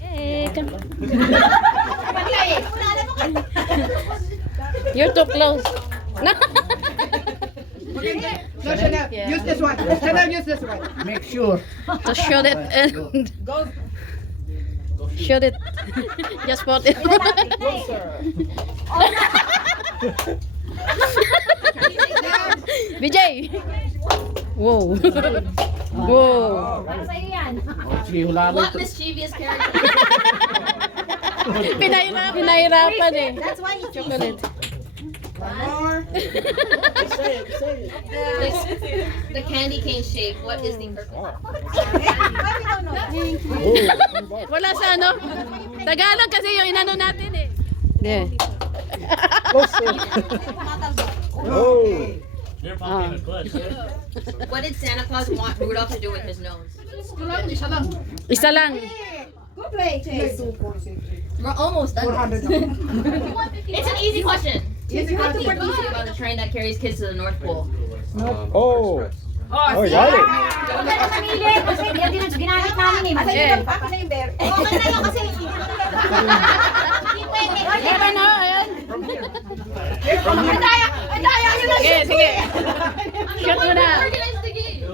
Hey, come. You're too close. No. No, Chanel, use this one. Chanel, use this one. Make sure. Just shoot it and shoot it. Just put it. Vijay. Whoa. Whoa. Sige, hula mo What ito. mischievous character? Pinahirapan eh. That's why he's Chocolate. More. the candy cane shape. What is the purpose? Wala sa ano? Tagalog kasi yung inano natin eh. Yeah. Oh. What did Santa Claus want Rudolph to do with his nose? Isa lang. We're almost done. 400 It's an easy question. Easy What do you question. think about the train that carries kids to the North Pole? Oh. Oh, got it. Meron na, ayan. Sige, sige. Shoot mo na. Organize the game.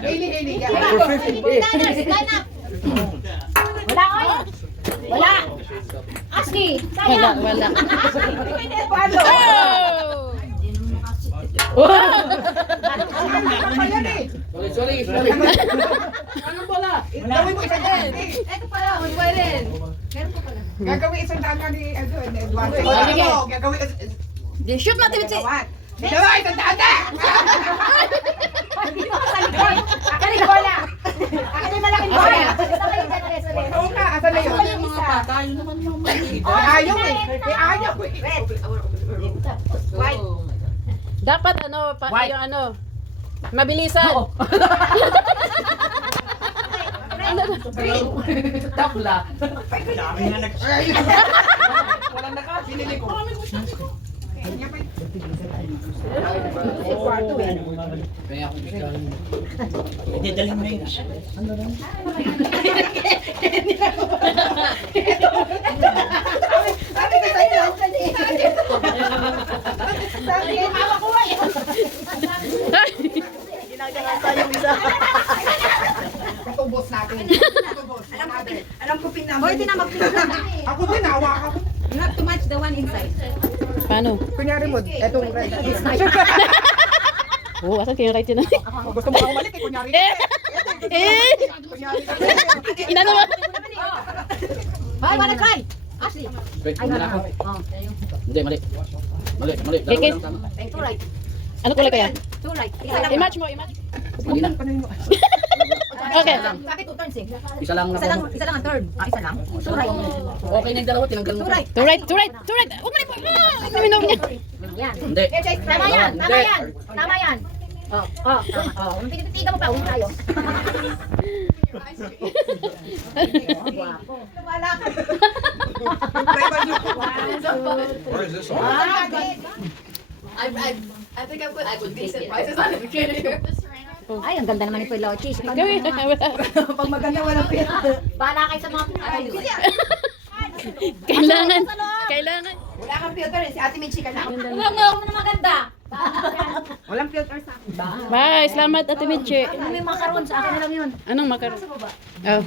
Hili. Wala, wala. Oh! Sorry. Gawin mo isang daan. Gagawin isang daan nga ni Eduardo. Sige. Gagawin Shoot mo, Timothy. Dalawa, isang daan na! Oo nga, asan na yun? Ayaw eh. Ayaw eh. Dapat ano, yung ano, mabilisan. Takla. Walang naka, binili ko. Kaya ako bigyan. Sabi ko sa'yo. Sabi ko, makakuha eh. Katubos natin. Katubos. Alam ko pinamay. Hoy, tinamag-tinamag. Ako din, hawakan ko. Not too much the one inside. Paano? Kunyari mo, etong right. Oh, asan kayo right yun? Gusto mo ako malik eh, kunyari. Eh! Kunyari. Inano mo? Hoy, wanna try? Ashley. Wait, wala ako. Hindi, mali. Mali. Kikis. Two right. Ano kulay kaya? Two right. I-match mo, i-match. Mali na. Okay. Sabi two turns eh. Isa lang na. Isa lang ang third. Isa lang. Two right. Okay na yung dalawa, tinanggal mo. Two right. To right, to right, to right. Umali po. Ang minom niya. Yan. Hindi. Tama yan. Tama yan. Oh. Tignan mo pa. Uwi tayo. Wala ka. Where is this on? I think I would decent prices on the beginning. Ay, ang ganda naman ni Pilo Cheese. Gawin. Pag maganda, walang pera. Bahala kayo sa mga... Kailangan. Wala kang filter eh, si Ate Michi ka na. Huwag mo na maganda. Walang filter sa akin. Bye, salamat Ate Michi. Ano may makaroon sa akin na lang yun. Anong makaroon? Oh.